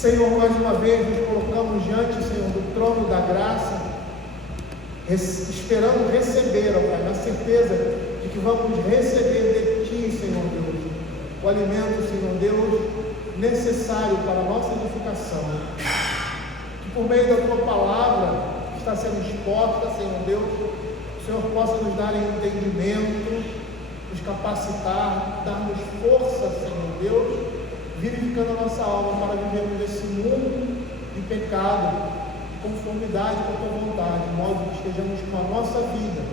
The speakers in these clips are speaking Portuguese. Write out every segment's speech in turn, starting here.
Senhor, mais uma vez nos colocamos diante, Senhor, do trono da graça, esperando receber, ó Pai, na certeza de que vamos receber de Ti, Senhor Deus, o alimento, Senhor Deus, necessário para a nossa edificação. Que por meio da Tua palavra que está sendo exposta, Senhor Deus, o Senhor possa nos dar entendimento, nos capacitar, dar-nos força, Senhor Deus, vivificando a nossa alma para vivermos nesse mundo de pecado, conformidade com a Tua vontade, de modo que estejamos com a nossa vida,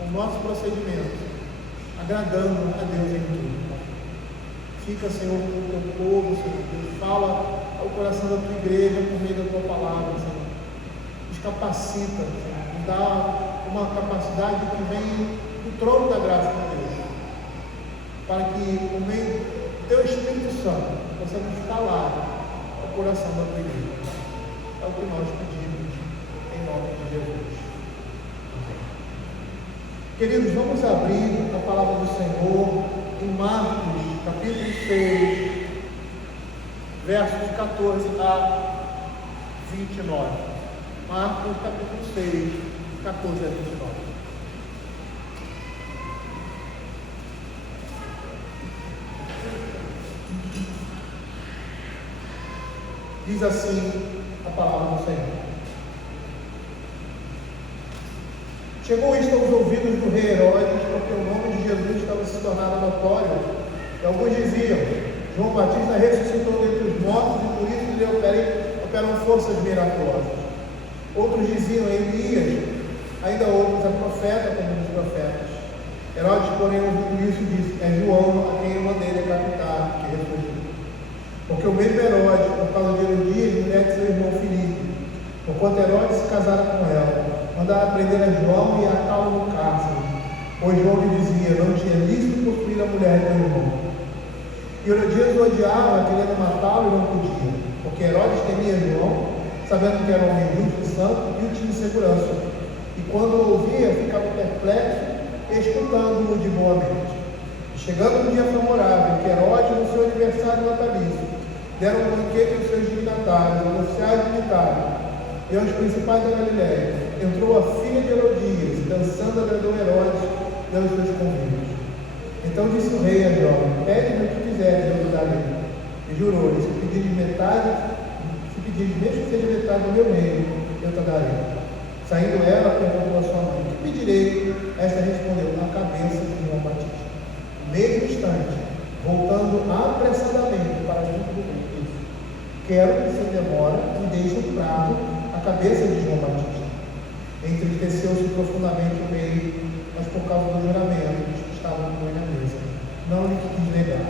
com o nosso procedimento, agradando a Deus em tudo. Fica, Senhor, com o Teu povo, Senhor Deus, fala ao coração da Tua igreja por meio da Tua palavra, Senhor. Nos capacita, Senhor, nos dá uma capacidade que vem do trono da graça de Deus, para que, por meio do Teu Espírito Santo, possamos falar ao coração da Tua igreja. É o que nós pedimos, em nome de Jesus. Queridos, vamos abrir a palavra do Senhor em Marcos, capítulo 6, versos 14 a 29. Marcos, capítulo 6, 14 a 29. Diz assim a palavra do Senhor. Chegou isto aos ouvidos do rei Herodes, porque o nome de Jesus estava se tornando notório, e alguns diziam: João Batista ressuscitou dentre os mortos e por isso lhe operam forças miraculosas. Outros diziam: Elias, ainda outros a profeta, como os profetas. Herodes, porém, ouvindo isso, disse: É João a quem eu mandei decapitar, que ressuscitou. Porque o mesmo Herodes, por causa de Herodias, mulher de seu irmão Filipe, porquanto Herodes se casara com ela, mandara prender a João e atá-lo no cárcere, pois João lhe dizia: Não tinha lícito possuir a mulher de teu irmão. E Herodias o odiava, querendo matá-lo, e não podia, porque Herodes temia João, sabendo que era um homem justo e santo, e o tinha em segurança. E quando o ouvia, ficava perplexo, escutando-o de boa mente. E chegando um dia favorável, que Herodes, no seu aniversário natalício, deram um banquete aos seus dignatários, aos oficiais militares e aos principais da Galiléia, entrou a filha de Herodias, dançando agradou Herodes e aos seus convívios. Então disse o rei a jovem: Pede-me o que quiseres, eu te darei. E jurou-lhe: Se pedires mesmo que seja metade do meu reino, eu te darei. Saindo ela, perguntou a sua mãe: Que pedirei? Esta respondeu: A cabeça de João Batista. No mesmo instante, voltando apressadamente para junto do rei, disse: Quero que sem demora me deixe um prato a cabeça de João Batista. Entristeceu-se profundamente o rei, mas por causa do juramento dos que estavam com ele à mesa, não lhe quis negar.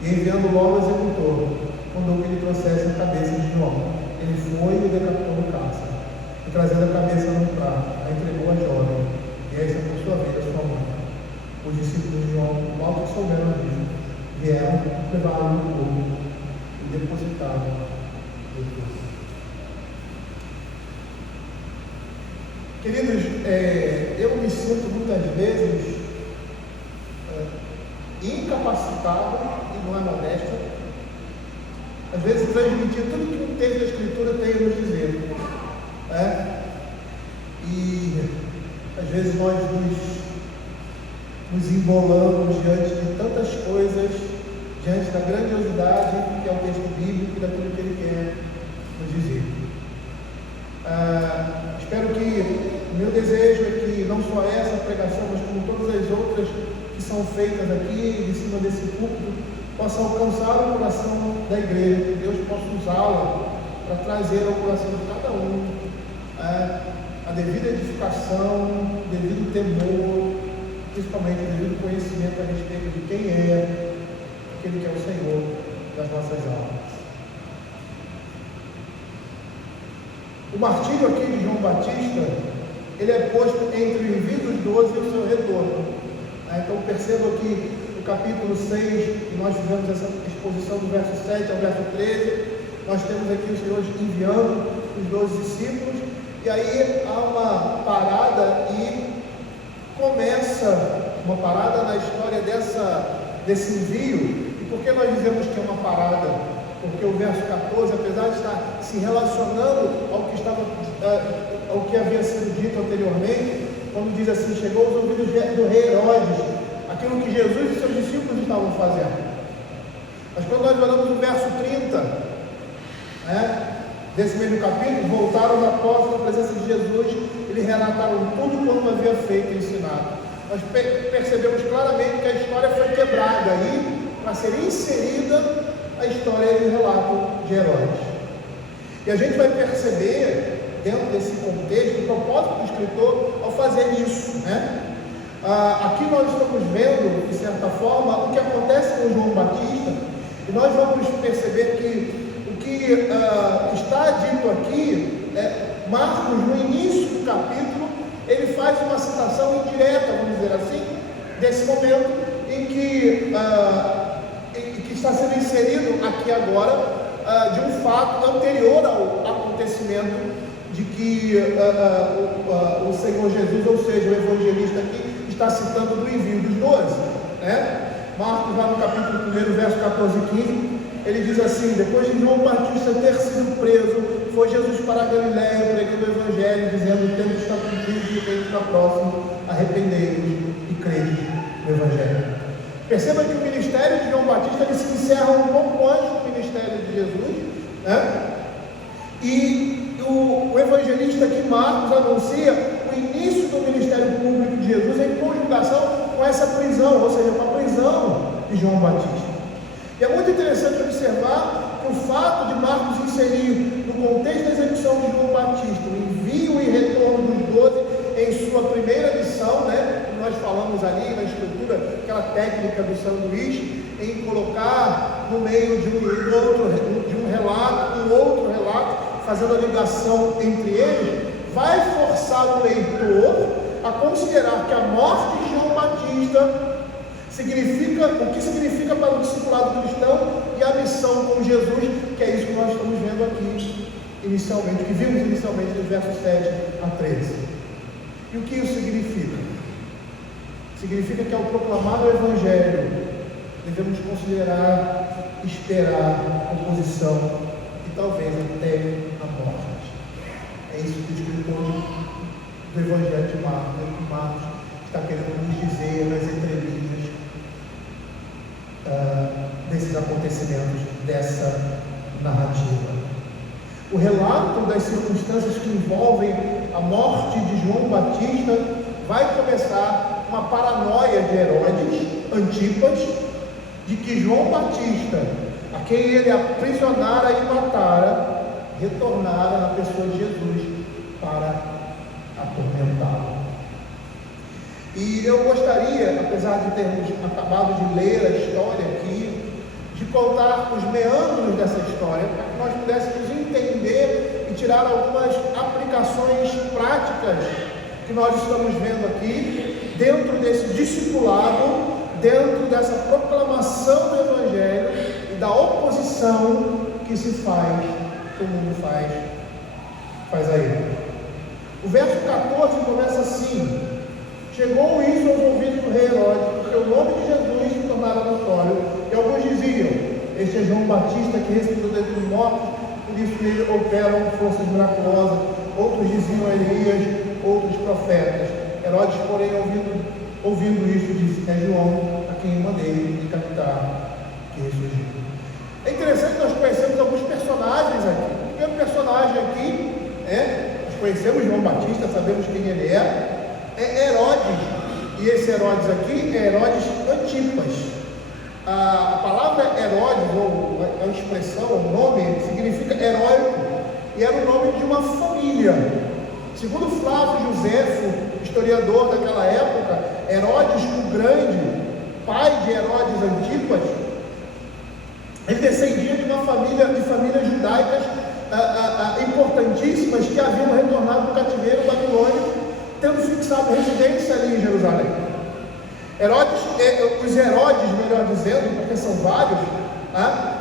E enviando logo o executor, mandou que lhe trouxesse a cabeça de João. Ele foi e o decapitou no cárcere. E trazendo a cabeça num prato, a entregou à jovem, e esta por sua vez a sua mãe. Os discípulos de João, mal que souberam disso, vieram, levaram no corpo e depositaram no corpo. Queridos, eu me sinto muitas vezes incapacitado, e não é modesto, às vezes transmitir tudo que o texto da Escritura tem a nos dizer. E às vezes nós nos embolamos diante de tantas coisas, diante da grandiosidade que é o texto bíblico e daquilo que ele quer nos dizer. Espero que o meu desejo é que não só essa pregação, mas como todas as outras que são feitas aqui, de cima desse púlpito, possa alcançar o coração da igreja, que Deus possa usá-la para trazer ao coração de cada um a devida edificação, o devido temor, principalmente o devido conhecimento a respeito de quem é aquele que é o Senhor das nossas almas. O martírio aqui de João Batista, ele é posto entre o envio dos 12 e o seu retorno. Então perceba aqui no capítulo 6, que nós fizemos essa exposição do verso 7 ao verso 13, nós temos aqui o Senhor enviando os 12 discípulos, e aí há uma parada e começa uma parada na história desse envio. E por que nós dizemos que é uma parada? porque o verso 14, apesar de estar se relacionando ao que havia sido dito anteriormente, quando diz assim, chegou aos ouvidos do rei Herodes, aquilo que Jesus e seus discípulos estavam fazendo. Mas quando nós olhamos o verso 30, desse mesmo capítulo, voltaram os apóstolos à presença de Jesus, eles relataram tudo quanto havia feito e ensinado. Nós percebemos claramente que a história foi quebrada aí, para ser inserida a história e o relato de Herodes. E a gente vai perceber, dentro desse contexto, o propósito do escritor ao fazer isso, aqui nós estamos vendo, de certa forma, o que acontece com João Batista, e nós vamos perceber que o que está dito aqui, Marcos, no início do capítulo, ele faz uma citação indireta, vamos dizer assim, desse momento em que está sendo inserido aqui agora, de um fato anterior ao acontecimento de que o Senhor Jesus, ou seja, o evangelista aqui, está citando do envio dos 12, Marcos, lá no capítulo 1, verso 14 e 15, ele diz assim: depois de João Batista ter sido preso, foi Jesus para a Galiléia, pregando o evangelho, dizendo: o tempo está cumprido e o tempo está próximo, arrependei-vos e crede no evangelho. Perceba que o ministério de João Batista ele se encerra um pouco antes do ministério de Jesus, e o evangelista aqui, Marcos, anuncia o início do ministério público de Jesus em conjugação com essa prisão, ou seja, com a prisão de João Batista. E é muito interessante observar que o fato de Marcos inserir no contexto da execução de João Batista o envio e retorno dos 12 em sua primeira missão, como nós falamos ali na estrutura, aquela técnica do sanduíche, em colocar no meio de um relato, um outro relato, fazendo a ligação entre eles, vai forçar o leitor a considerar que a morte de João Batista o que significa para o discipulado cristão e a missão com Jesus, que é isso que nós estamos vendo aqui inicialmente, que vimos inicialmente dos versos 7 a 13. E o que isso significa? Significa que ao proclamar o Evangelho, devemos considerar, esperar oposição e talvez até a morte. É isso que o escritor do Evangelho de Marcos está querendo nos dizer nas entrelinhas desses acontecimentos, dessa narrativa. O relato das circunstâncias que envolvem a morte de João Batista vai começar uma paranoia de Herodes Antipas de que João Batista, a quem ele aprisionara e matara, retornara na pessoa de Jesus para atormentá-lo. E eu gostaria, apesar de termos acabado de ler a história aqui, de contar os meandros dessa história, para que nós pudéssemos entender e tirar algumas aplicações práticas que nós estamos vendo aqui, dentro desse discipulado, dentro dessa proclamação do Evangelho e da oposição que se faz, que o mundo faz a ele. O verso 14 começa assim: chegou isso aos ouvidos do rei Herodes, porque o nome de Jesus se tornara notório, e alguns diziam: este é João Batista que ressuscitou dentre os mortos, por isso nele operam forças miraculosas. Outros diziam Elias, outros profetas. Herodes, porém, ouvindo isso, disse: é João a quem mandei decapitar, que ressurgiu. É interessante que nós conhecemos alguns personagens aqui. O primeiro personagem aqui nós conhecemos João Batista, sabemos quem ele é Herodes, e esse Herodes aqui é Herodes Antipas. A palavra Herodes, ou a expressão, o nome, significa heróico, e era o nome de uma família. Segundo Flávio Joséfo, historiador daquela época, Herodes o Grande, pai de Herodes Antipas, ele descendia de uma família, de famílias judaicas importantíssimas que haviam retornado do cativeiro babilônico, tendo fixado residência ali em Jerusalém. Os Herodes, melhor dizendo, porque são vários,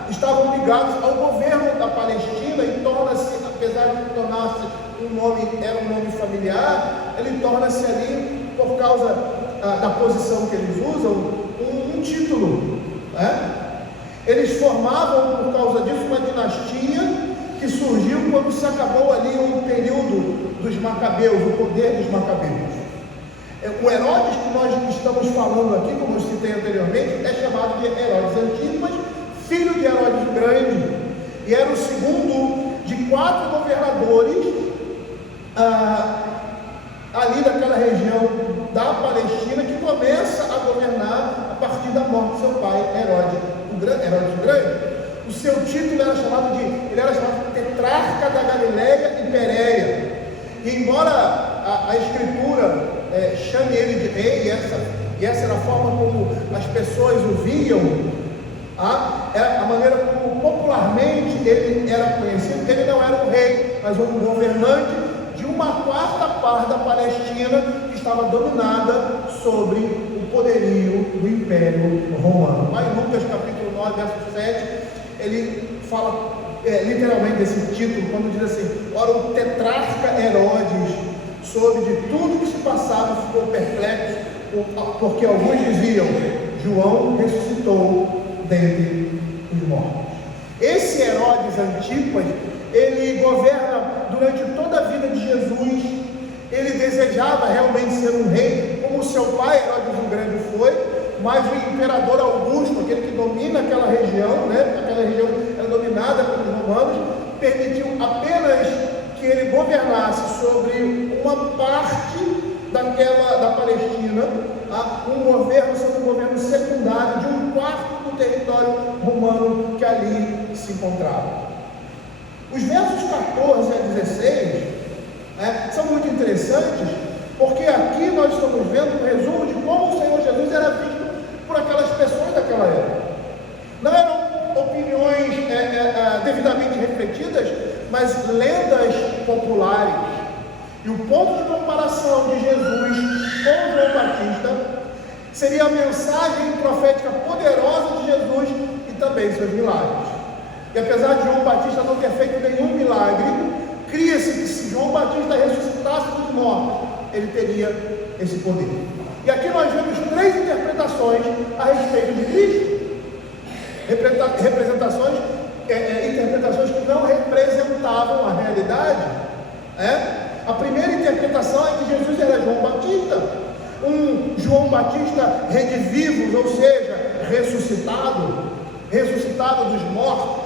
estavam ligados ao governo da Palestina, e torna-se, apesar de tornar-se era um nome familiar, ele torna-se ali, por causa da posição que eles usam, um título. Eles formavam, por causa disso, uma dinastia que surgiu quando se acabou ali o período dos Macabeus, o poder dos Macabeus. O Herodes que nós estamos falando aqui, como eu citei anteriormente, é chamado de Herodes Antipas, filho de Herodes o Grande, e era o segundo de 4 governadores ali daquela região da Palestina, que começa a governar a partir da morte do seu pai, Herodes o Grande. O seu título era chamado de Tetrarca da Galileia e Pérea. E embora a Escritura chame ele de rei, e essa era a forma como as pessoas o viam, a maneira como popularmente ele era conhecido, ele não era um rei, mas um governante de uma 4ª parte da Palestina que estava dominada sobre o poderio do Império Romano. Lá em Lucas capítulo 9, verso 7, ele fala literalmente desse título, quando diz assim: ora, o tetrarca Herodes soube de tudo que se passava e ficou perplexo, porque alguns diziam: João ressuscitou dentre os mortos. Esse Herodes Antipas, ele governa durante toda a vida de Jesus. Ele desejava realmente ser um rei, como seu pai Herodes o Grande foi, mas o imperador Augusto, aquele que domina aquela região, aquela região era dominada pelos romanos, permitiu apenas que ele governasse sobre uma parte da Palestina, sendo um governo secundário de um 1/4 do território romano que ali se encontrava. Os versos 14 a 16 são muito interessantes, porque aqui nós estamos vendo um resumo de como o Senhor Jesus era visto por aquelas pessoas daquela época. Não eram opiniões devidamente refletidas, mas lendas populares. E o ponto de comparação de Jesus com João Batista seria a mensagem profética poderosa de Jesus e também seus milagres. E apesar de João Batista não ter feito nenhum milagre, cria-se que se João Batista ressuscitasse dos mortos, ele teria esse poder. E aqui nós vemos 3 interpretações a respeito de Cristo. Interpretações que não representavam a realidade. A primeira interpretação é que Jesus era João Batista, um João Batista redivivos, ou seja, ressuscitado dos mortos.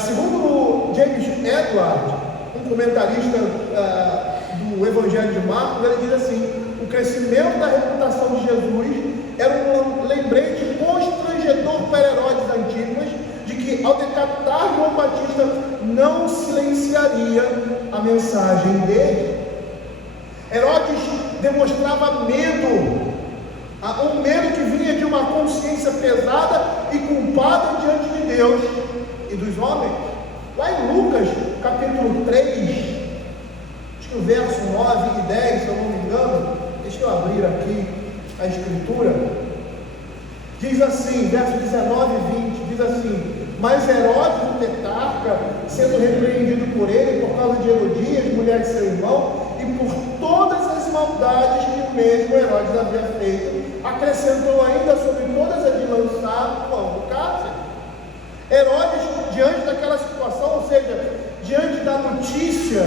Segundo James Edward, um comentarista do Evangelho de Marcos, ele diz assim: o crescimento da reputação de Jesus era um lembrete constrangedor para Herodes Antipas de que, ao decapitar João Batista, não silenciaria a mensagem dele. Herodes demonstrava medo, um medo que vinha de uma consciência pesada e culpada diante de Deus e dos homens. Lá em Lucas capítulo 3, acho que o verso 9 e 10, se eu não me engano, deixa eu abrir aqui a Escritura, diz assim, versos 19 e 20, diz assim: mas Herodes, o tetrarca, sendo repreendido por ele por causa de Herodias, mulher de seu irmão, e por todas as maldades que o mesmo Herodes havia feito, acrescentou ainda sobre todas as de lançar João no cárcere. Herodes, diante daquela situação, ou seja, diante da notícia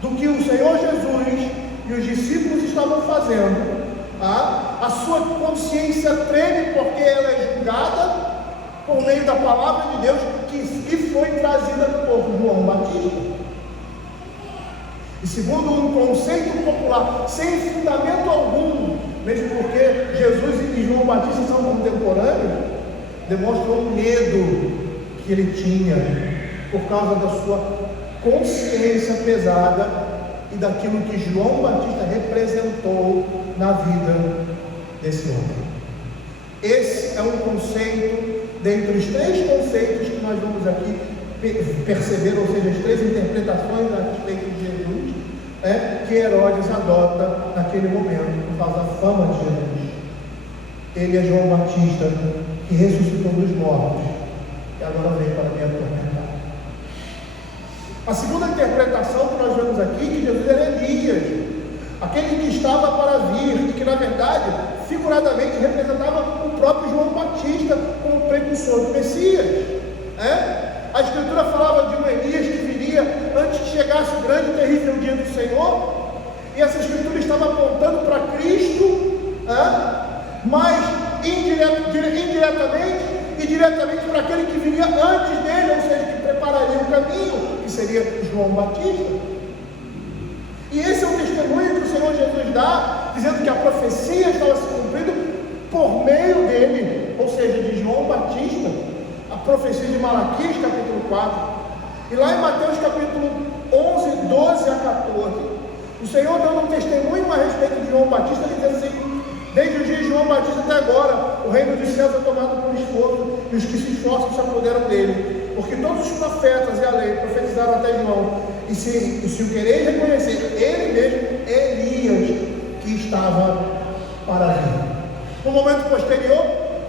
do que o Senhor Jesus e os discípulos estavam fazendo, a sua consciência treme, porque ela é julgada por meio da palavra de Deus que foi trazida por João Batista. E segundo um conceito popular, sem fundamento algum, mesmo porque Jesus e João Batista são contemporâneos, demonstrou o medo que ele tinha por causa da sua consciência pesada e daquilo que João Batista representou na vida desse homem. Esse é um conceito, dentre os 3 conceitos que nós vamos aqui perceber, ou seja, as 3 interpretações a respeito de Jesus, que Herodes adota naquele momento, por causa da fama de Jesus. Ele é João Batista, que ressuscitou dos mortos, e agora veio para me atormentar. A segunda interpretação que nós vemos aqui, que Jesus era Elias, aquele que estava para vir, e que na verdade, figuradamente, representava o próprio João Batista como precursor do Messias. A Escritura falava de um Elias que viria antes que chegasse o grande e terrível dia do Senhor, e essa Escritura estava apontando para Cristo, mas indiretamente e diretamente para aquele que viria antes dele, ou seja, que prepararia o caminho, que seria João Batista. E esse é o testemunho que o Senhor Jesus dá, dizendo que a profecia estava se cumprindo por meio dele, ou seja, de João Batista, a profecia de Malaquias, capítulo 4. E lá em Mateus, capítulo 11, 12 a 14, o Senhor dando um testemunho a respeito de João Batista, ele diz assim: desde o dia de João Batista até agora, o reino dos céus é tomado por esforço, e os que se esforçam se apoderam dele. Porque todos os profetas e a lei profetizaram até João. E se o quereis reconhecer, ele mesmo, Elias, que estava para vir. No momento posterior,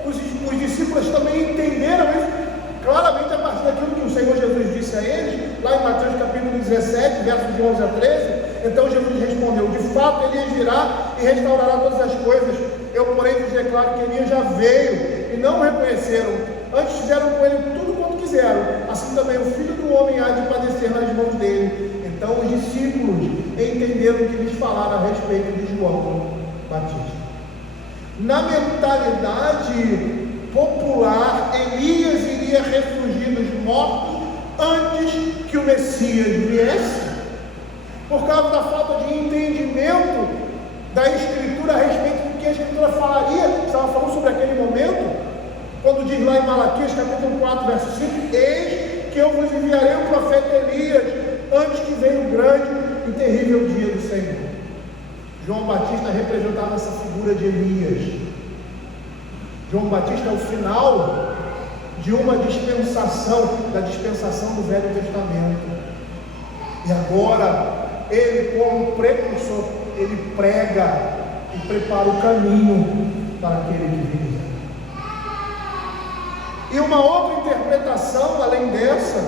os discípulos também entenderam isso claramente a partir daquilo que o Senhor Jesus disse a eles, lá em Mateus capítulo 17, versos de 11 a 13. Então Jesus respondeu: de fato Elias virá e restaurará todas as coisas. Eu, porém, vos declaro que Elias já veio e não o reconheceram. Antes fizeram com ele tudo quanto quiseram. Assim também o Filho do Homem há de padecer nas mãos dele. Então os discípulos entenderam o que lhes falaram a respeito de João Batista. Na mentalidade popular, Elias iria ressurgir dos mortos antes que o Messias viesse, por causa da falta de entendimento da Escritura a respeito do que a Escritura falaria. Estava falando sobre aquele momento, quando diz lá em Malaquias capítulo 4, verso 5: eis que eu vos enviarei o profeta Elias antes que venha o grande e terrível dia do Senhor. João Batista representava essa figura de Elias. João Batista é o final de uma dispensação, da dispensação do Velho Testamento. E agora, ele, como precursor, ele prega e prepara o caminho para aquele que viria. E uma outra interpretação, além dessa,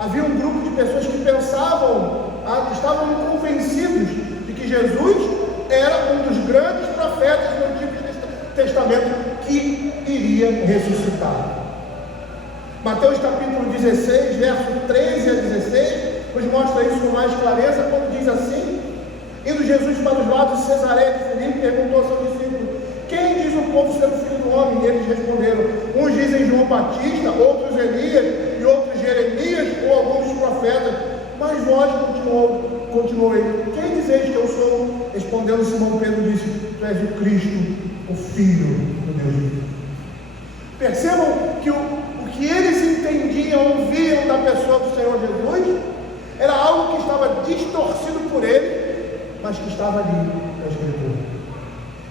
havia um grupo de pessoas que pensavam, que estavam convencidos de que Jesus era um dos grandes profetas do Antigo Testamento que iria ressuscitar. Mateus capítulo 16, verso 13 a 16, nos mostra isso com mais clareza, quando diz assim: indo Jesus para os lados de Cesareia de Filipe, perguntou ao seu discípulo: quem diz o povo ser o Filho do Homem? E eles responderam: uns dizem João Batista, outros Elias, e outros Jeremias, ou alguns dos profetas. Mas vós, continuou ele, quem dizeis que eu sou? Respondendo Simão Pedro, disse: tu és o Cristo, o Filho do Deus vivo. Percebam que o que eles entendiam, ouviam da pessoa do Senhor Jesus, era algo que estava distorcido por ele, mas que estava ali na Escritura.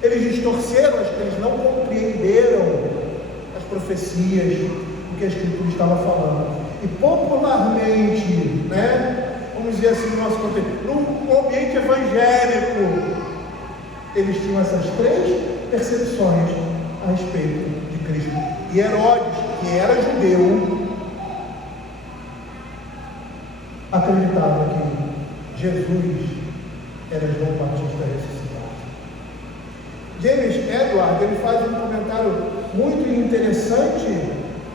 Eles distorceram, eles não compreenderam as profecias, o que a Escritura estava falando. E popularmente, vamos dizer assim, no nosso contexto, num ambiente evangélico, eles tinham essas três percepções a respeito de Cristo. E Herodes, que era judeu, acreditava que Jesus era João Batista ressuscitado. James Edward, ele faz um comentário muito interessante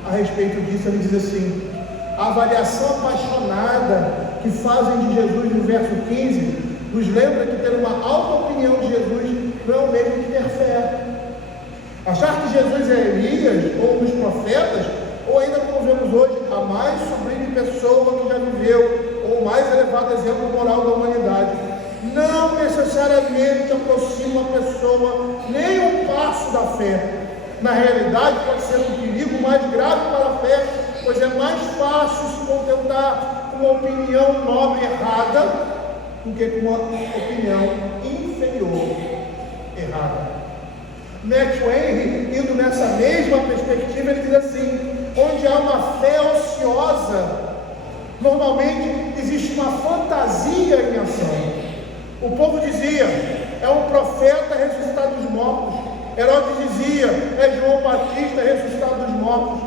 a respeito disso. Ele diz assim: a avaliação apaixonada que fazem de Jesus no verso 15 nos lembra que ter uma alta opinião de Jesus não é o mesmo que ter fé. Achar que Jesus é Elias ou um dos profetas, ou ainda como vemos hoje, a mais sublime pessoa que já viveu, ou o mais elevado exemplo moral da humanidade, não necessariamente aproxima a pessoa nem um passo da fé. Na realidade, pode ser um perigo mais grave para a fé, pois é mais fácil se contentar com uma opinião nobre errada do que com uma opinião inferior errada. Matt Henry, indo nessa mesma perspectiva, ele diz assim: onde há uma fé ociosa, normalmente existe uma fantasia em ação. O povo dizia: é um profeta ressuscitado dos mortos. Herodes dizia: é João Batista ressuscitado dos mortos.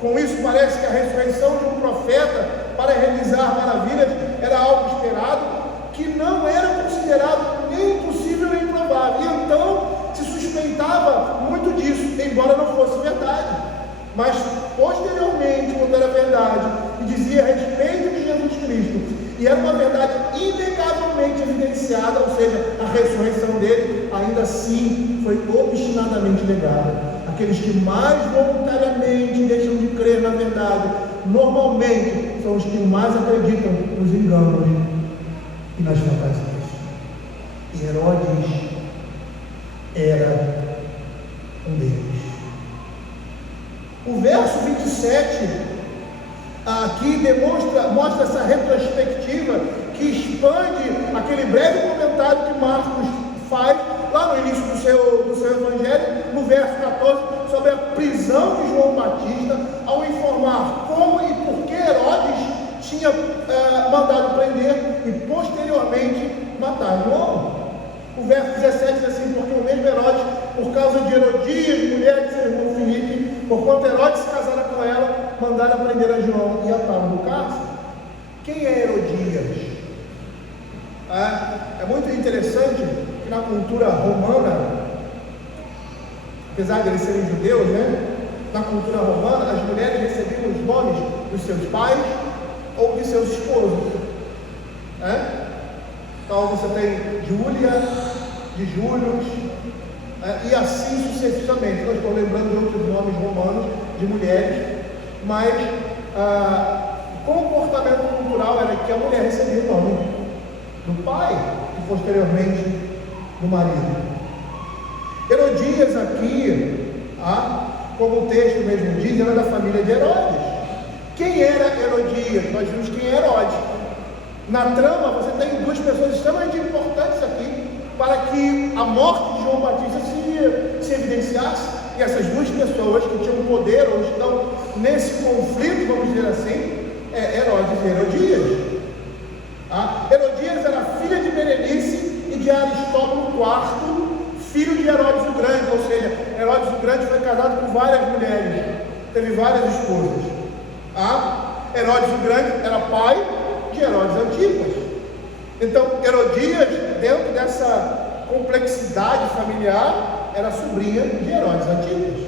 Com isso, parece que a ressurreição de um profeta para realizar maravilhas era algo esperado, que não era considerado nem impossível nem improvável. E então se suspeitava muito disso, em embora não fosse verdade. Mas, posteriormente, quando era verdade, e dizia a respeito de Jesus Cristo, e era uma verdade inegavelmente evidenciada, ou seja, a ressurreição dele, ainda assim foi obstinadamente negada. Aqueles que mais voluntariamente deixam de crer na verdade, normalmente, são os que mais acreditam nos enganos e nas fantasias. E Herodes era um deles. O verso 27 aqui mostra essa retrospectiva que expande aquele breve comentário que Marcos faz lá no início do seu evangelho, no verso 14, sobre a prisão de João Batista, ao informar como e por que Herodes tinha mandado prender e posteriormente matar João. O verso 17 diz assim: porque o mesmo Herodes, por causa de Herodias, mulher de seu irmão Filipe, porquanto Herodes se casara com ela, mandara prender a João e atá-lo no cárcere. Quem é Herodias? É muito interessante que na cultura romana, apesar de eles serem judeus, na cultura romana, as mulheres recebiam os nomes dos seus pais ou de seus esposos. Então você tem Júlia, de Július, e assim sucessivamente. Nós estamos lembrando de outros nomes romanos de mulheres, mas o comportamento cultural era que a mulher recebia o nome do pai e posteriormente do marido. Herodias aqui, como o texto mesmo diz, era da família de Herodes. Quem era Herodias? Nós vimos quem é Herodes. Na trama você tem duas pessoas extremamente importantes aqui para que a morte de João Batista se evidenciasse, e essas duas pessoas que tinham poder ou estão nesse conflito, vamos dizer assim, Herodes e Herodias. Herodias era filha de Berenice e de Aristóbulo IV, filho de Herodes o Grande, ou seja, Herodes o Grande foi casado com várias mulheres, teve várias esposas. Herodes o Grande era pai de Herodes Antipas. Então, Herodias, dentro dessa complexidade familiar, era sobrinha de Herodes Antipas.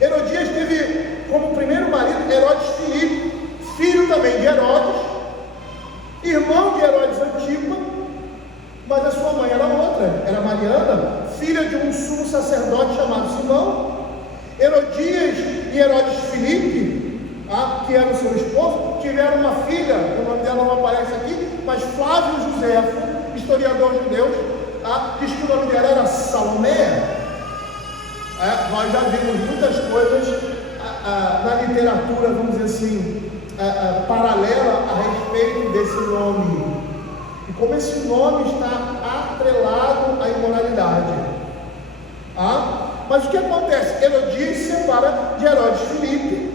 Herodias teve como primeiro marido Herodes Filipe, filho também de Herodes, irmão de Herodes Antipas, mas a sua mãe era outra, era Mariana, filha de um sumo sacerdote chamado Simão. Herodias e Herodes Filipe, que era o seu esposo, tiveram uma filha, o nome dela não aparece aqui, mas Flávio Josefo, historiador judeu, diz que o nome dela era Salomé. Nós já vimos muitas coisas na literatura, vamos dizer assim, paralela a respeito desse nome, e como esse nome está atrelado à imoralidade. Mas o que acontece? Herodias se separa de Herodes Filipe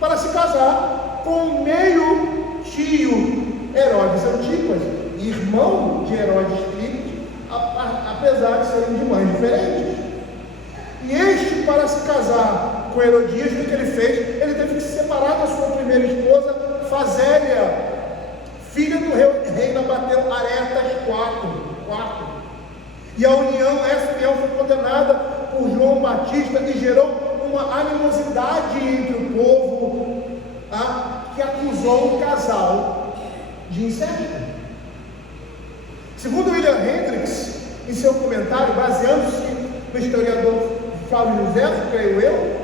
para se casar com o meio tio Herodes Antipas, irmão de Herodes Filipe, apesar de serem de mães diferentes. E este, para se casar com Herodias, o que ele fez? Ele teve que se separar da sua primeira esposa, Fazélia, filha do rei Nabateu Aretas IV. E essa união foi condenada por João Batista e gerou uma animosidade entre o povo, que acusou o casal de incesto. Segundo William Hendricks, em seu comentário, baseando-se no historiador Flávio José, creio eu,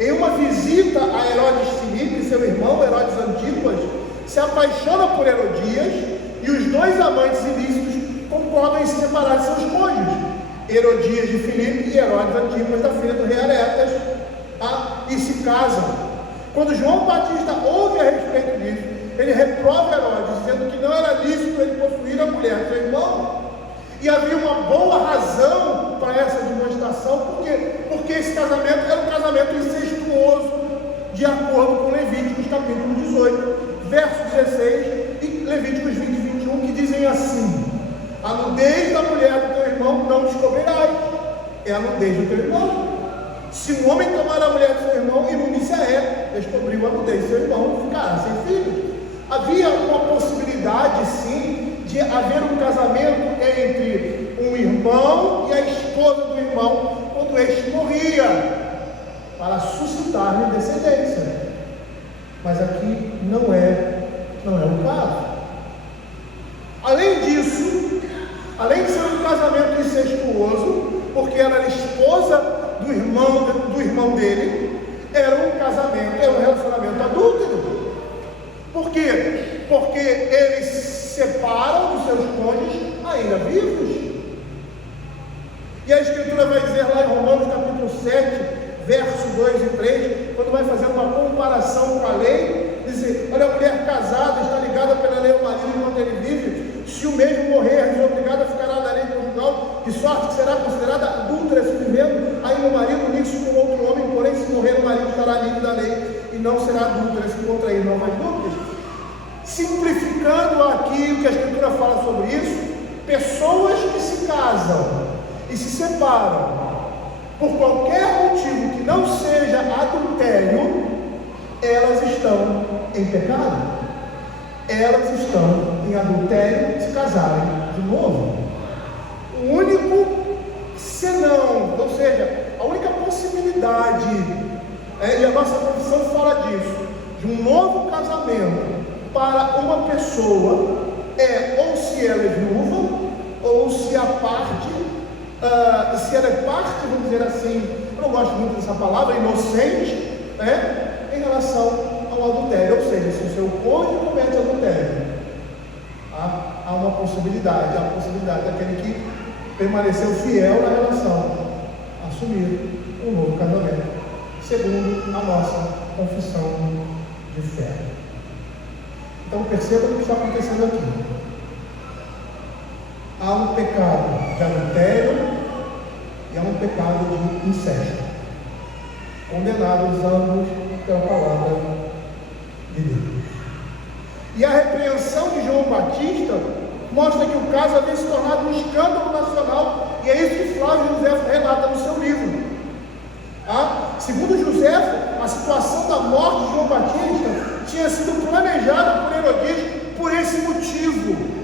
em uma visita a Herodes Filipe, seu irmão Herodes Antipas, se apaixona por Herodias e os dois amantes ilícitos concordam em se separar de seus cônjuges, Herodias de Filipe e Herodes Antipas, da filha do rei Aretas, e se casam. Quando João Batista ouve a respeito disso, ele reprova Herodes, dizendo que não era lícito ele possuir a mulher do seu irmão, e havia uma boa razão para essa demonstração. Por quê? Porque esse casamento era um casamento incestuoso, de acordo com Levíticos capítulo 18, verso 16, e Levíticos 20 e 21, que dizem assim: a nudez da mulher do teu irmão não descobrirás, é a nudez do teu irmão. Se um homem tomar a mulher do seu irmão, imundícia descobriu a nudez do seu irmão, ficará sem filho. Havia uma possibilidade, sim, de haver um casamento entre um irmão e a esposa do irmão, quando quando este morria, para suscitar-lhe descendência. Mas aqui não é o caso. Além disso, além de ser um casamento incestuoso, porque ela era esposa do irmão dele, era um relacionamento adúltero. Por quê? Porque eles se separam dos seus cônjuges ainda vivos. E a Escritura vai dizer lá em Romanos capítulo 7, versos 2 e 3, quando vai fazer uma comparação com a lei, dizer: olha, a mulher casada está ligada pela lei ao marido enquanto ele vive. Se o mesmo morrer, desobrigada ficará da lei conjugal, de sorte que será considerada adúltera se vivendo ainda o marido unido com outro homem. Porém, se morrer, o marido estará livre da lei e não será adúltera se contrair novas núpcias. Simplificando aqui o que a Escritura fala sobre isso, pessoas que se casam e se separam por qualquer motivo que não seja adultério, elas estão em pecado. Elas estão em adultério se casarem de novo. O único senão, ou seja, a única possibilidade, e a nossa confissão fala disso, de um novo casamento para uma pessoa ou se ela é viúva, ou se a parte, se ela é parte, vamos dizer assim, eu não gosto muito dessa palavra, inocente, em relação ao adultério. Ou seja, se o seu cônjuge comete adultério, há uma possibilidade, a possibilidade daquele que permaneceu fiel na relação, assumir um novo casamento, segundo a nossa confissão de fé. Então perceba o que está acontecendo aqui. Há um pecado de adultério e há um pecado de incesto, condenados ambos pela palavra de Deus. E a repreensão de João Batista mostra que o caso havia se tornado um escândalo nacional, e é isso que Flávio José relata no seu livro. Segundo José, a situação da morte de João Batista tinha sido planejada por Herodías por esse motivo.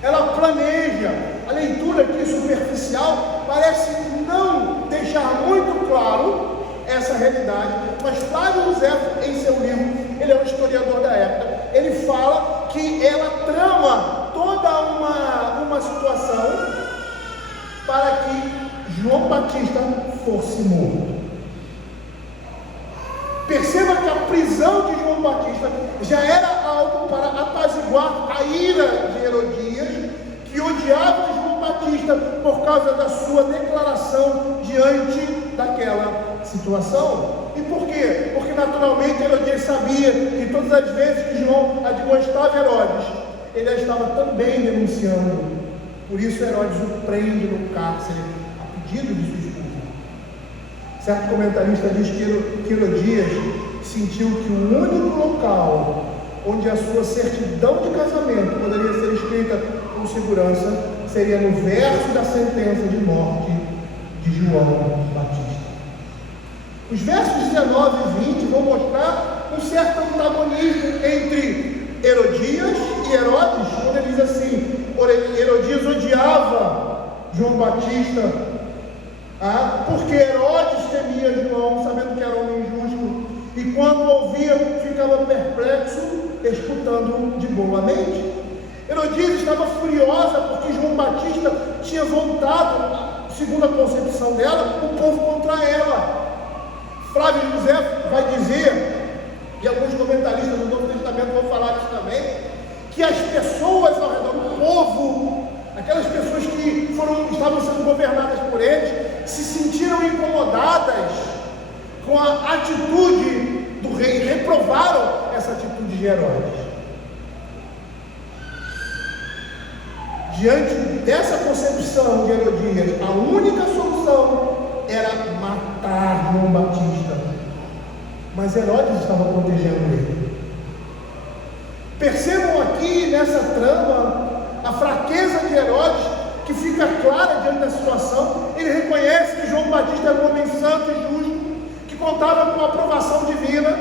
Ela planeja. A leitura aqui superficial parece não deixar muito claro essa realidade, mas Flávio José, em seu livro, ele é um historiador da época, ele fala que ela trama toda uma situação para que João Batista fosse morto. Perceba que a prisão de João Batista já era algo para apaziguar a ira de Herodias, que odiava João Batista por causa da sua declaração diante daquela situação. E por quê? Porque naturalmente Herodias sabia que todas as vezes que João admoestava Herodes, ele a estava também denunciando. Por isso Herodes o prende no cárcere a pedido de sua esposa. Certo comentarista diz que Herodias sentiu que o único local onde a sua certidão de casamento poderia ser escrita com segurança seria no verso da sentença de morte de João Batista. Os versos 19 e 20 vão mostrar um certo antagonismo entre Herodias e Herodes, quando ele diz assim: Herodias odiava João Batista, porque Herodes temia João, sabendo que era um injusto, e quando ouvia, ficava perplexo, escutando de boa mente. Herodias estava furiosa porque João Batista tinha voltado, segundo a concepção dela, o povo contra ela. Flávio José vai dizer, e alguns comentaristas do Novo Testamento vão falar disso também, que as pessoas ao redor do povo, aquelas pessoas que estavam sendo governadas por eles, se sentiram incomodadas com a atitude do rei, reprovaram essa atitude de Herodes. Diante dessa concepção de Herodias, a única solução era matar João Batista, mas Herodes estava protegendo ele. Percebam aqui nessa trama a fraqueza de Herodes, que fica clara diante da situação. Ele reconhece que João Batista era um homem santo e justo, que contava com a aprovação divina,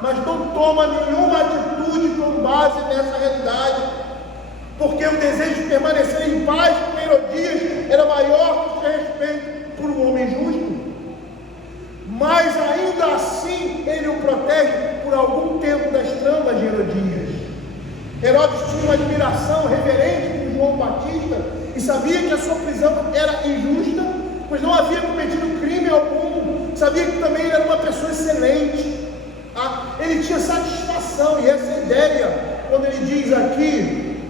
mas não toma nenhuma atitude com base nessa realidade, porque o desejo de permanecer em paz com Herodias era maior que o respeito por um homem justo. assim ele o protege por algum tempo das tramas de Herodias. Herodes tinha uma admiração reverente por João Batista e sabia que a sua prisão era injusta, pois não havia cometido crime algum. Sabia que também ele era uma pessoa excelente. Ele tinha satisfação, e essa é a ideia, quando ele diz aqui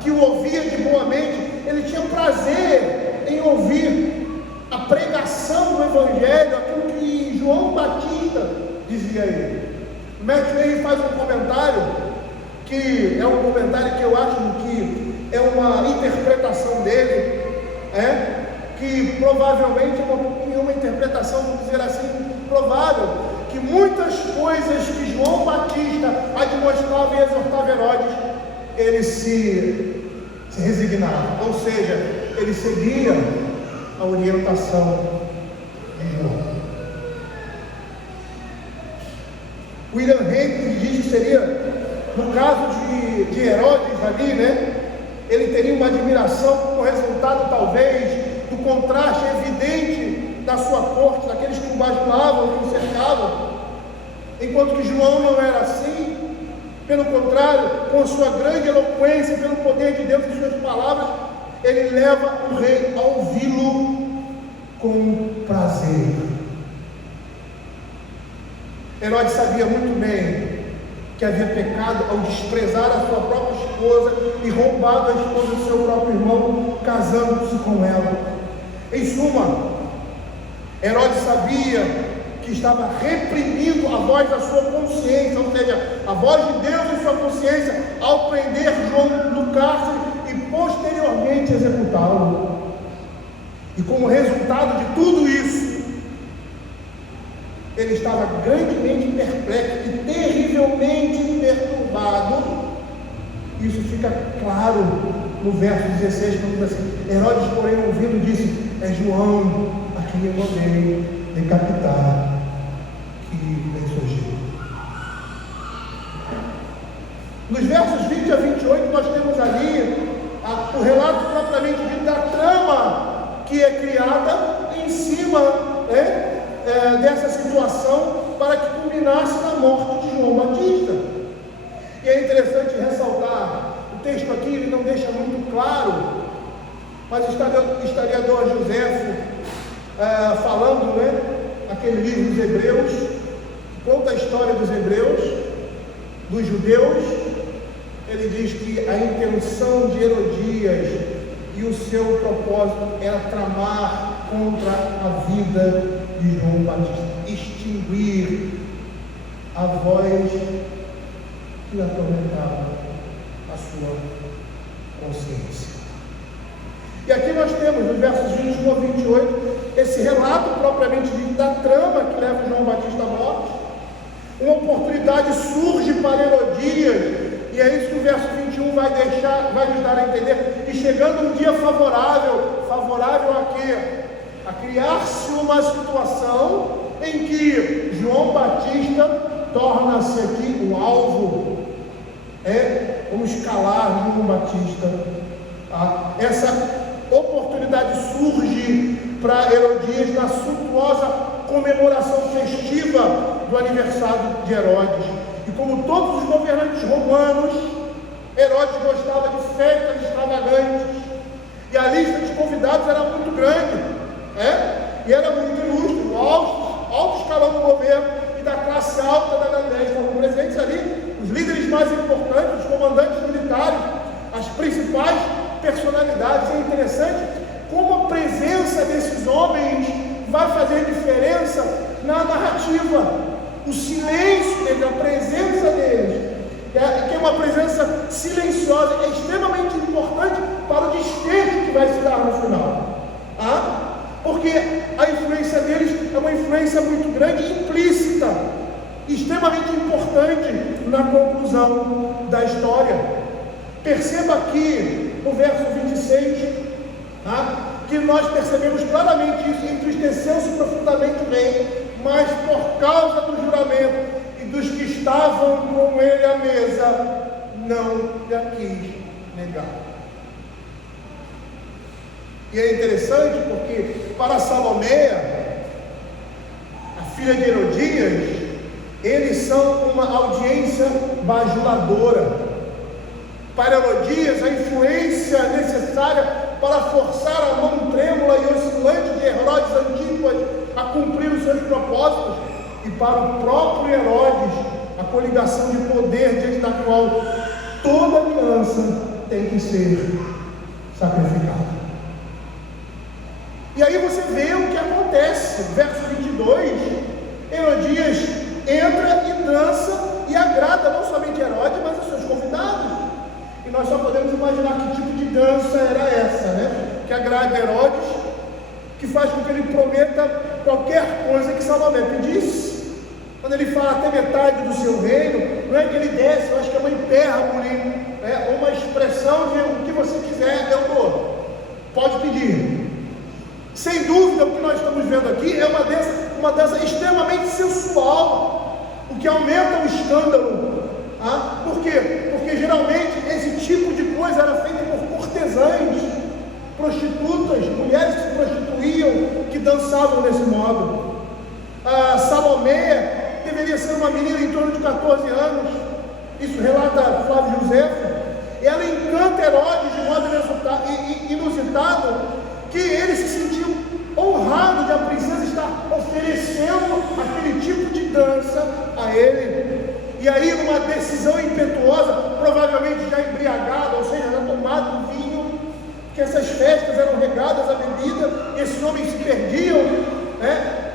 que o ouvia de boa mente. Ele tinha prazer em ouvir a pregação do Evangelho, aquilo que João Batista dizia a ele. Matthew Henry faz um comentário, que é um comentário que eu acho que é uma interpretação dele, que provavelmente é uma interpretação, vamos dizer assim, provável, que muitas coisas que João Batista admoestava e exortava Herodes, ele se resignava, ou seja, ele seguia a orientação de João. William Henry diz que seria, no caso de Herodes ali, ele teria uma admiração como resultado talvez do contraste evidente da sua corte, daqueles que o bajulavam, que o cercavam, enquanto que João não era assim. Pelo contrário, com a sua grande eloquência, pelo poder de Deus e suas palavras, ele leva o rei a ouvi-lo com prazer. Herodes sabia muito bem que havia pecado ao desprezar a sua própria esposa e roubado a esposa do seu próprio irmão, casando-se com ela. Em suma, Herodes sabia que estava reprimindo a voz da sua consciência, ou seja, a voz de Deus em sua consciência, ao prender João no cárcere e posteriormente executá-lo. E como resultado de tudo isso, ele estava grandemente perplexo e terrivelmente perturbado. Isso fica claro no verso 16, quando diz assim: Herodes, porém, ouvindo, disse: é João a quem eu mandei decapitar, que ressurgiu. Nos versos 20 a 28, nós temos ali o relato propriamente dito da trama que é criada em cima dessa situação para que culminasse na morte de João Batista. E é interessante ressaltar, o texto aqui ele não deixa muito claro, mas o historiador Joséfo, falando, aquele livro dos Hebreus, que conta a história dos hebreus, dos judeus, ele diz que a intenção de Herodias e o seu propósito era tramar contra a vida de João Batista, extinguir a voz que atormentava a sua consciência. E aqui nós temos, nos versos 21 a 28, esse relato propriamente dito da trama que leva João Batista à morte. Uma oportunidade surge para Herodias, e é isso que o verso 21 vai nos dar a entender, e chegando um dia favorável a quê? A criar-se uma situação em que João Batista torna-se aqui um alvo. Vamos escalar João Batista. Essa oportunidade surge para Herodias na suntuosa comemoração festiva do aniversário de Herodes. E como todos os governantes romanos, Herodes gostava de festas extravagantes, e a lista de convidados era muito grande, e era muito ilustre. O alto escalão do governo e da classe alta da Galileia estavam presentes ali, os líderes mais importantes, os comandantes militares, as principais personalidades. É interessante como a presença desses homens vai fazer diferença na narrativa. O silêncio deles, a presença deles, que é uma presença silenciosa, é extremamente importante para o desfecho que vai se dar no final. Porque a influência deles é uma influência muito grande e implícita, extremamente importante na conclusão da história. Perceba aqui no verso 26, que nós percebemos claramente isso: entristeceu-se profundamente o rei, mas por causa do juramento e dos que estavam com ele à mesa, não lhe quis negar. E é interessante porque para Salomé, a filha de Herodias, eles são uma audiência bajuladora. Para Herodias, a influência necessária para forçar a mão trêmula e oscilante de Herodes Antipas a cumprir os seus propósitos, e para o próprio Herodes, a coligação de poder diante da qual toda aliança tem que ser sacrificada. E aí você vê o que acontece, verso 22, Herodias entra e dança e agrada não somente Herodes, mas os seus convidados. E nós só podemos imaginar que tipo de dança era essa, né? Que agrada Herodes, que faz com que ele prometa qualquer coisa que Salomé pedisse. Quando ele fala até metade do seu reino, não é que ele desce, eu acho que é uma hipérbole, ou uma expressão de o que você quiser, eu dou. Pode pedir. Sem dúvida, o que nós estamos vendo aqui é uma dança extremamente sensual, o que aumenta o escândalo. Por quê? Porque geralmente esse tipo de coisa era feito por cortesãs, prostitutas, mulheres que se prostituíam, que dançavam desse modo. Salomé deveria ser uma menina em torno de 14 anos, isso relata Flávio Josefo. Ela encanta Herodes de modo inusitado, que ele se sentiu honrado de a princesa estar oferecendo aquele tipo de dança a ele. E aí, numa decisão impetuosa, provavelmente já embriagado, ou seja, já tomado vinho, que essas festas eram regadas à bebida, e esses homens se perdiam,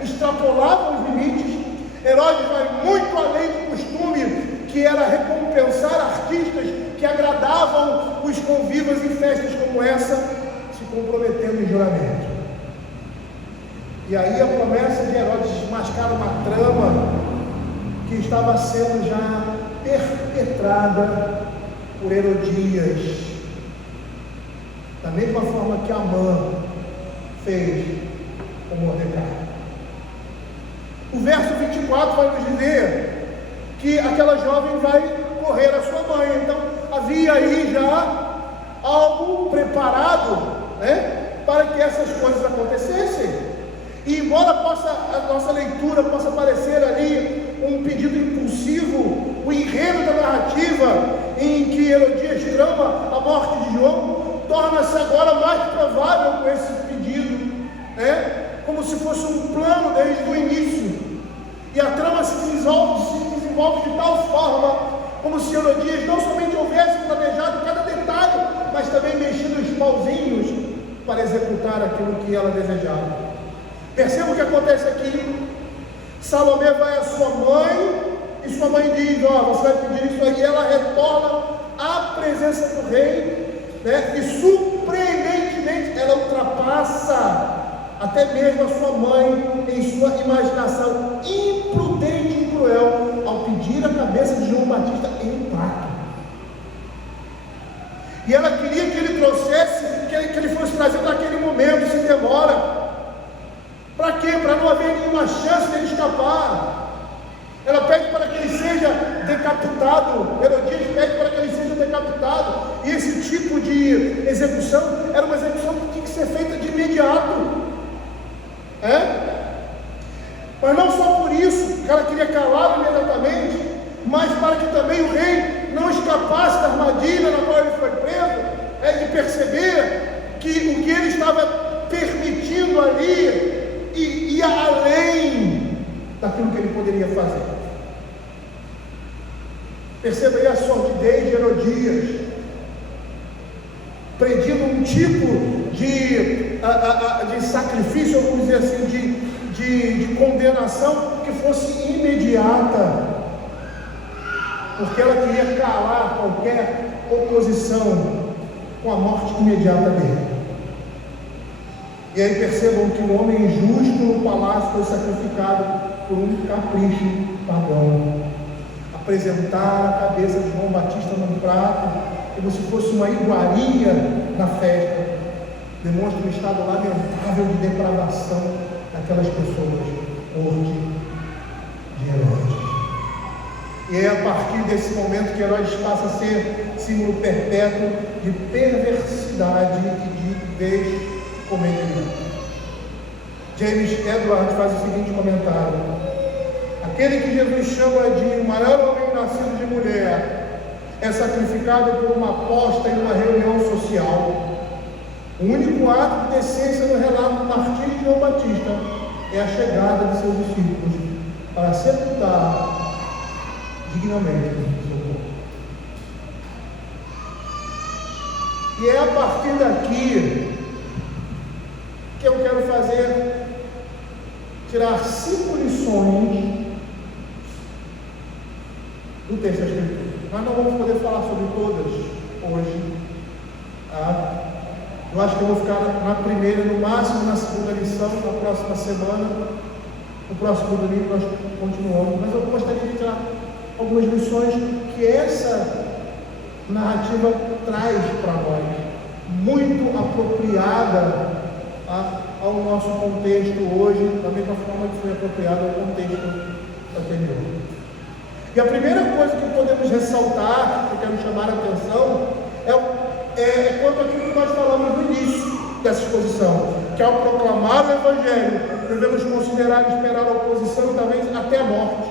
extrapolavam os limites. Herodes vai muito além do costume, que era recompensar artistas que agradavam os convivas em festas como essa, se comprometendo em juramento. E aí a promessa de Herodes desmascar uma trama que estava sendo já perpetrada por Herodias, da mesma forma que Amã fez com Mordecai. O verso 24 vai nos dizer que aquela jovem vai correr à sua mãe. Então havia aí já algo preparado, para que essas coisas acontecessem. E embora a nossa leitura possa parecer ali um pedido impulsivo, o enredo da narrativa em que Herodias trama a morte de João torna-se agora mais provável com esse pedido, como se fosse um plano desde o início. E a trama se desenvolve de tal forma como se Herodias não somente houvesse planejado cada detalhe, mas também mexido os pauzinhos para executar aquilo que ela desejava. Perceba o que acontece aqui. Salomé vai à sua mãe, e sua mãe diz: você vai pedir isso aí. Ela retorna à presença do rei, e surpreendentemente ela ultrapassa até mesmo a sua mãe em sua imaginação imprudente e cruel ao pedir a cabeça de João Batista em um prato. E ela queria que ele trouxesse, que ele fosse trazido naquele momento, sem demora. Para quê? Para não haver nenhuma chance de ele escapar. Ela pede para que ele seja decapitado. Herodias pede para que ele seja decapitado. E esse tipo de execução era uma execução que tinha que ser feita de imediato. Mas não só por isso que ela queria calá-lo imediatamente, mas para que também o rei não escapasse da armadilha na qual ele foi preso, de perceber que o que ele estava permitindo ali ia além daquilo que ele poderia fazer. Perceba aí a sordidez de Herodias, pedindo um tipo de sacrifício, vamos dizer assim, de condenação que fosse imediata, porque ela queria calar qualquer oposição com a morte imediata dele. E aí percebam que o homem injusto no palácio foi sacrificado por um capricho pagão. Apresentar a cabeça de João Batista num prato, como se fosse uma iguaria na festa, demonstra um estado lamentável de depravação daquelas pessoas, corte de Herodes. E é a partir desse momento que Herodes passa a ser símbolo perpétuo de perversidade e de comedimento. James Edwards faz o seguinte comentário: Aquele que Jesus chama de o maior homem nascido de mulher é sacrificado por uma aposta em uma reunião social. O único ato de decência no relato do martírio de João Batista é a chegada de seus discípulos para sepultar dignamente o seu corpo. E é a partir daqui que eu quero tirar 5 lições do texto da Escritura. Nós não vamos poder falar sobre todas hoje, tá? Eu acho que eu vou ficar na primeira, no máximo na segunda lição, na próxima semana. No próximo domingo nós continuamos, mas eu gostaria de tirar algumas lições que essa narrativa traz para nós, muito apropriada ao nosso contexto hoje, da mesma forma que foi apropriada ao contexto anterior. E a primeira coisa que podemos ressaltar, que eu quero chamar a atenção, é quanto àquilo que nós falamos no início dessa exposição, que ao proclamar o Evangelho, devemos considerar e esperar a oposição e talvez até a morte.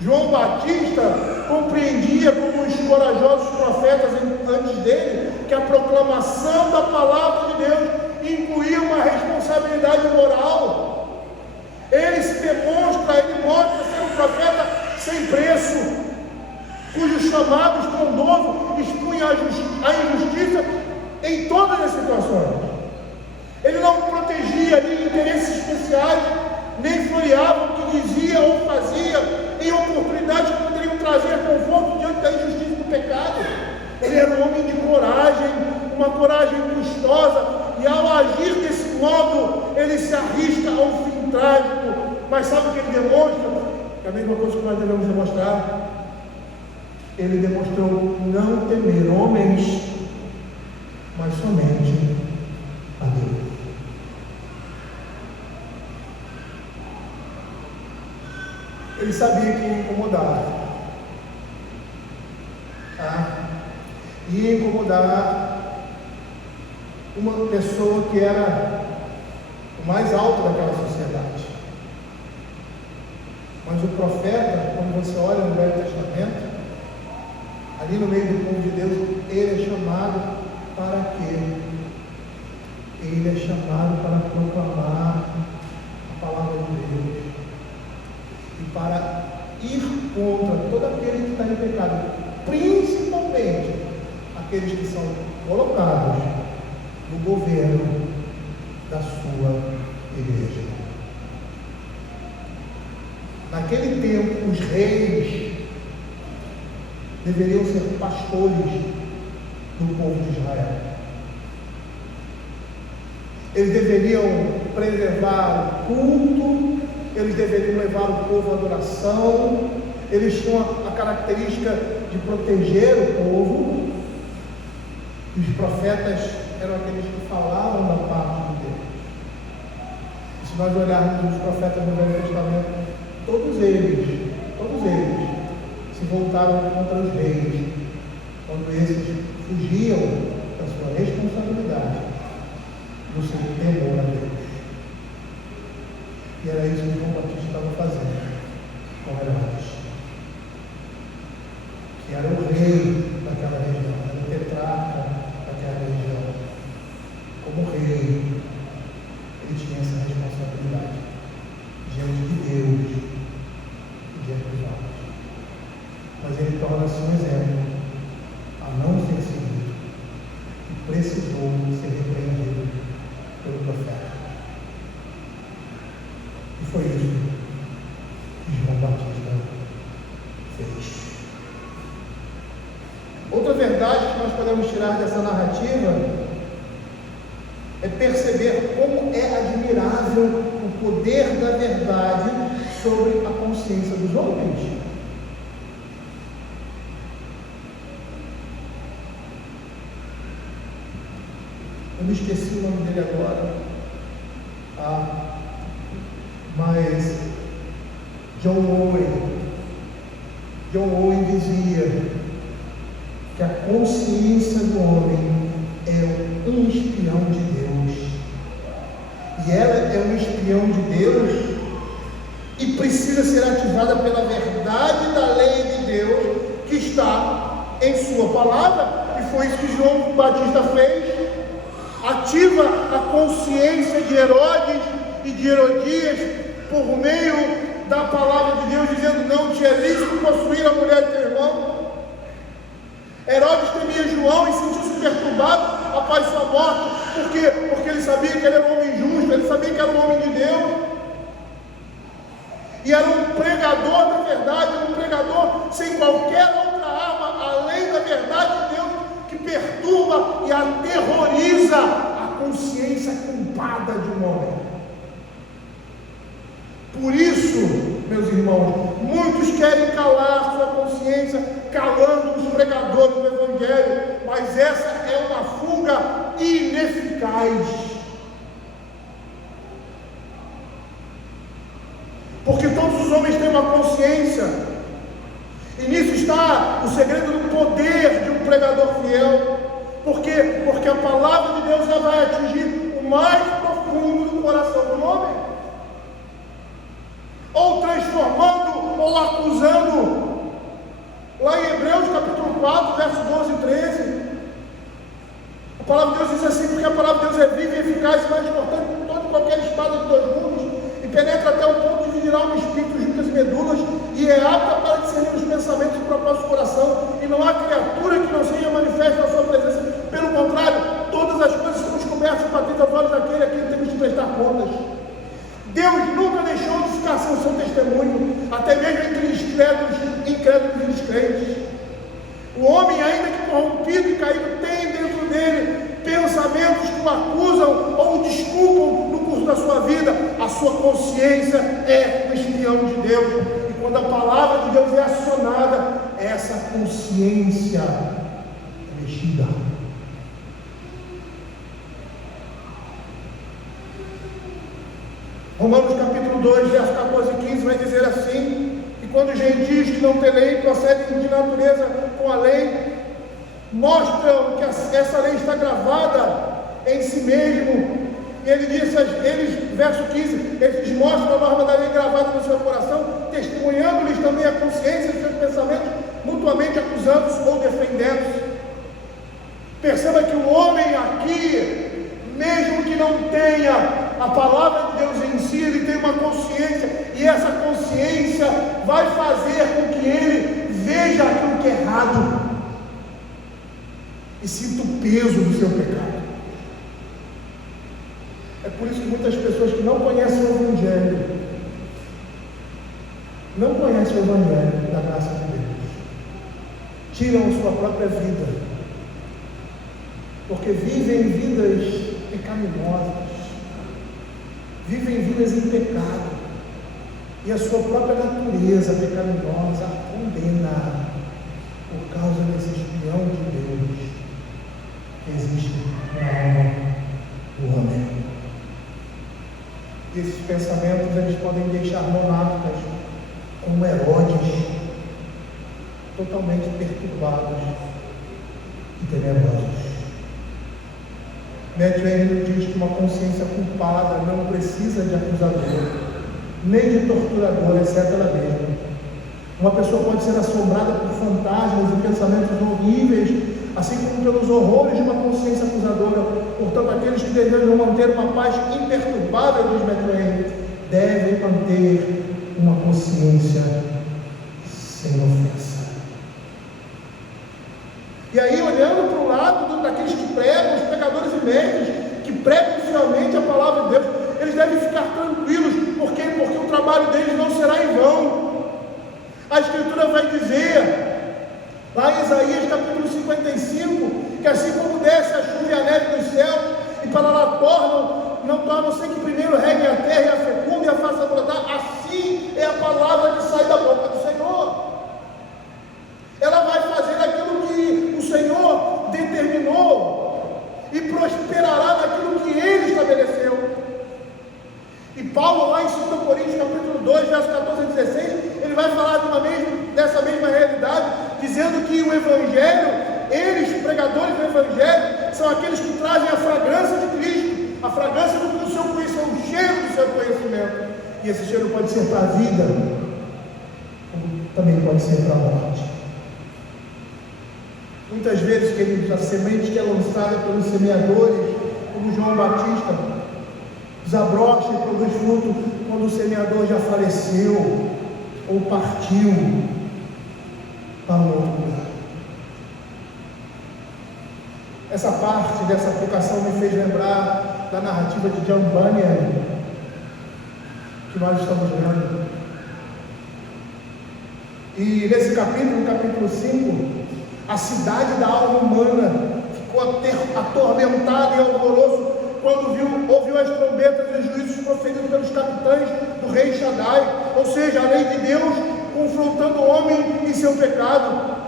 João Batista compreendia, como os corajosos profetas antes dele, que a proclamação da palavra de Deus incluía uma responsabilidade moral. Ele mostra ser um profeta sem preço, cujo chamado estrondoso expunha a injustiça em todas as situações. Ele não protegia nem interesses especiais, nem floreava o que dizia ou fazia em oportunidades que poderiam trazer conforto diante da injustiça e do pecado. Ele era um homem de coragem, uma coragem custosa, e ao agir desse modo, ele se arrisca ao fim trágico. Mas sabe o que ele demonstra? É a mesma coisa que nós devemos demonstrar. Ele demonstrou não temer homens, mas somente a Deus. Ele sabia que ia incomodar, ia incomodar uma pessoa que era o mais alto daquela sociedade. Mas o profeta, quando você olha no Velho Testamento, ali no meio do povo de Deus, ele é chamado para quê? Ele é chamado para proclamar a palavra de Deus e para ir contra todo aquele que está em pecado, principalmente aqueles que são colocados no governo da sua igreja. Naquele tempo, os reis deveriam ser pastores do povo de Israel. Eles deveriam preservar o culto, eles deveriam levar o povo à adoração, eles tinham a característica de proteger o povo. E os profetas eram aqueles que falavam da parte de Deus. E se nós olharmos os profetas do Velho Testamento, todos eles se voltaram contra os reis, quando esses fugiam da sua responsabilidade, do seu temor a Deus. E era isso que João Batista estava fazendo com Herodes, que era o rei daquela região, era o tetrarca daquela região. Como rei, ele tinha essa responsabilidade diante de Deus e diante dos homens. Mas ele torna-se um exemplo a não ser seguido e precisou ser repreendido pelo profeta. E foi isso que João Batista fez. Outra verdade que nós podemos tirar dessa narrativa é perceber como é admirável o poder da verdade sobre a consciência dos homens. Eu me esqueci o nome dele agora, mas John Owen dizia que a consciência do homem é um espião de Deus, e ela é um espião de Deus e precisa ser ativada pela verdade da lei de Deus que está em sua palavra, e foi isso que João Batista fez. Ativa a consciência de Herodes e de Herodias por meio da palavra de Deus, dizendo: não te é lícito possuir a mulher de teu irmão. Herodes temia João e sentiu-se perturbado após sua morte. Por quê? Porque ele sabia que ele era um homem justo, ele sabia que era um homem de Deus, e era um pregador da verdade, um pregador sem qualquer outra arma além da verdade de Deus, que perturba e aterroriza a consciência culpada de um homem. Por isso, meus irmãos, muitos querem calar sua consciência, calando os pregadores do Evangelho, mas essa é uma fuga ineficaz. Porque todos os homens têm uma consciência, e nisso está o segredo do poder de um pregador fiel. Por quê? Porque a palavra de Deus já vai atingir o mais profundo do coração do homem, ou transformando, ou acusando. Lá em Hebreus capítulo 4, versos 12 e 13, a palavra de Deus diz assim: porque a palavra de Deus é viva e eficaz, mais cortante que toda qualquer espada de dois gumes, e penetra até o ponto de dividir alma e espírito, juntas e medulas, e é apta para discernir os pensamentos e propósitos do coração, e não há criatura que não seja manifesta na sua presença. Pelo contrário, todas as coisas são descobertas e patentes aos olhos daquele a quem temos de prestar contas. Deus nunca deixou de ficar sem o seu testemunho, até mesmo entre incrédulos e descrentes. O homem, ainda que corrompido e caído, tem dentro dele pensamentos que o acusam ou o desculpam no curso da sua vida. A sua consciência é o espião de Deus, e quando a palavra de Deus é acionada, essa consciência é mexida. Romanos capítulo 2, verso 14 e 15 vai dizer assim: e quando os gentios que não têm lei procedem de natureza com a lei, mostram que essa lei está gravada em si mesmo. E ele diz, verso 15, eles mostram a norma da lei gravada no seu coração, testemunhando-lhes também a consciência dos seus pensamentos, mutuamente acusando-se ou defendendo-se. Perceba que o homem aqui, mesmo que não tenha a palavra de Deus em si, ele tem uma consciência, e essa consciência vai fazer com que ele veja aquilo que é errado e sinta o peso do seu pecado. É por isso que muitas pessoas que não conhecem o Evangelho, da graça de Deus, tiram a sua própria vida, porque vivem vidas pecaminosas, vivem vidas em pecado, e a sua própria natureza pecaminosa a condena por causa desse espião de Deus que existe na alma do homem. E esses pensamentos, eles podem deixar monarcas como Herodes, totalmente perturbados e temerosos. Matthew Henry diz que uma consciência culpada não precisa de acusador, nem de torturador, exceto ela mesma. Uma pessoa pode ser assombrada por fantasmas e pensamentos horríveis, assim como pelos horrores de uma consciência acusadora. Portanto, aqueles que desejam manter uma paz imperturbável, diz Matthew Henry, devem manter uma consciência sem ofensa. E aí, olhando para o lado daqueles que pregam, os pregadores e mestres, que pregam fielmente a palavra de Deus, eles devem ficar tranquilos. Por quê? Porque o trabalho deles não será em vão. A Escritura vai dizer, lá em Isaías capítulo 55, que assim como desce a chuva e a neve dos céus, e para lá não tornam sem que primeiro regue a terra e a fecunde e a faça brotar, assim é a palavra que sai da boca do Senhor. Ela vai fazer aquilo que o Senhor determinou e prosperará naquilo que Ele estabeleceu. E Paulo, lá em 2 Coríntios capítulo 2, verso 14 e 16, ele vai falar dessa mesma realidade, dizendo que o Evangelho, eles, pregadores do Evangelho, são aqueles que trazem a fragrância de Cristo, a fragrância do seu conhecimento, o cheiro do seu conhecimento. E esse cheiro pode ser para a vida, como também pode ser para a morte. Muitas vezes, queridos, a semente que é lançada pelos semeadores, como João Batista, desabrocha e produz fruto quando o semeador já faleceu ou partiu para um outro lugar. Essa parte dessa aplicação me fez lembrar da narrativa de John Bunyan, que nós estamos lendo. E nesse capítulo, no capítulo 5, a cidade da alma humana ficou atormentada e alvoroço quando ouviu as trombetas e os juízos proferidos pelos capitães do rei Shaddai, ou seja, a lei de Deus confrontando o homem e seu pecado.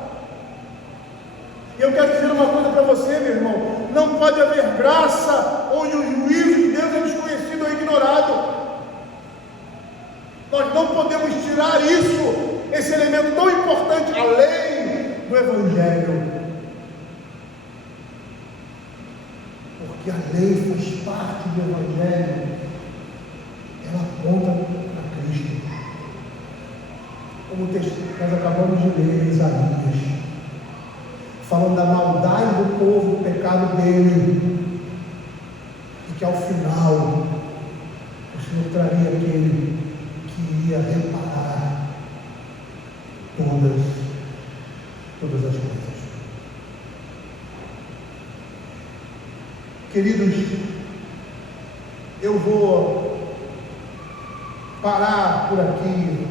E eu quero dizer uma coisa para você, meu irmão: não pode haver graça onde o juízo de Deus é desconhecido ou ignorado. Nós não podemos tirar isso, esse elemento tão importante, a lei do Evangelho, porque a lei faz parte do Evangelho, ela aponta para Cristo, como o texto que nós acabamos de ler em Isaías, falando da maldade do povo, do pecado dele, e que ao final o Senhor traria aquele que ia reparar todas as coisas. Queridos, eu vou parar por aqui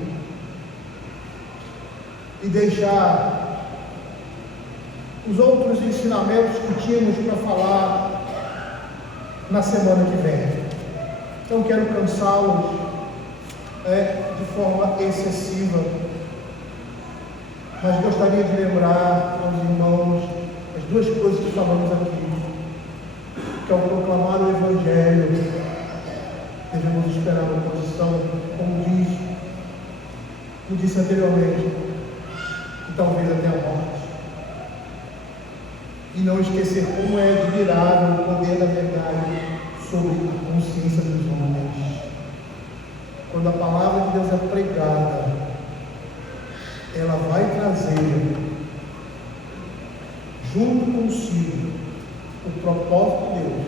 e deixar os outros ensinamentos que tínhamos para falar na semana que vem. Não quero cansá-los de forma excessiva, mas gostaria de lembrar aos irmãos as duas coisas que falamos aqui, que ao proclamar o Evangelho devemos esperar uma posição, como disse anteriormente, e talvez até a morte. E não esquecer como é admirável o poder da verdade sobre a consciência dos homens. Quando a palavra de Deus é pregada, ela vai trazer junto consigo o propósito de Deus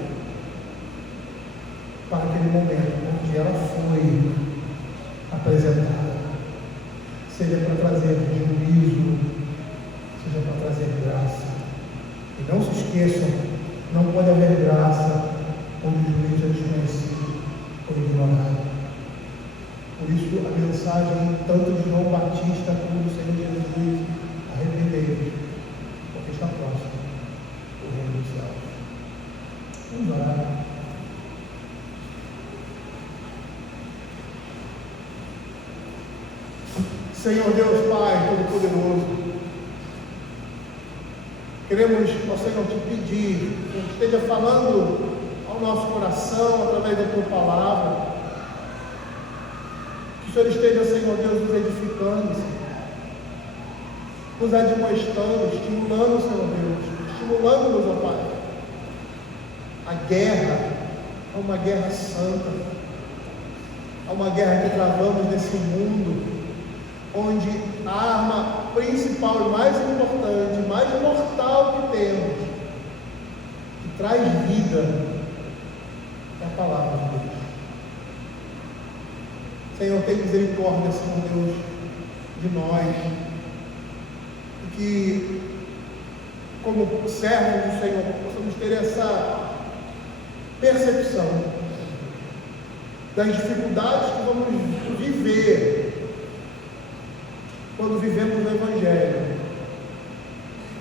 para aquele momento onde ela foi apresentada, seja para trazer juízo, seja para trazer graça. E não se esqueçam, não pode haver graça onde o juízo é desconhecido ou ignorado. Por isso a mensagem tanto de João Batista como do Senhor Jesus: arrependei-vos, porque está próximo o reino dos céus. Vamos orar. Senhor Deus Pai Todo-Poderoso, queremos, ó Senhor, te pedir que esteja falando ao nosso coração através da Tua palavra, que o Senhor esteja, Senhor Deus, nos edificando, nos admoestando, estimulando, Senhor Deus, estimulando-nos, ó Pai. A guerra é uma guerra santa, é uma guerra que travamos nesse mundo, onde a arma principal e mais importante, mais mortal que temos, que traz vida, é a palavra de Deus. Senhor, tem misericórdia, Senhor Deus, de nós, e que, como servos do Senhor, possamos ter essa percepção das dificuldades que vamos viver quando vivemos o Evangelho,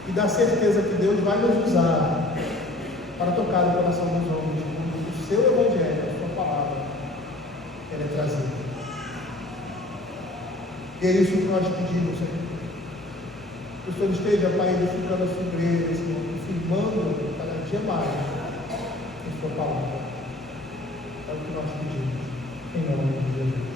e da certeza que Deus vai nos usar para tocar o coração dos homens, quando o seu Evangelho, a sua palavra, ela é trazida. E é isso que nós pedimos, Senhor. Que o Senhor esteja, Pai, edificando a sua igreja, Senhor, firmando cada dia mais a sua palavra. É o que nós pedimos, em nome de Jesus.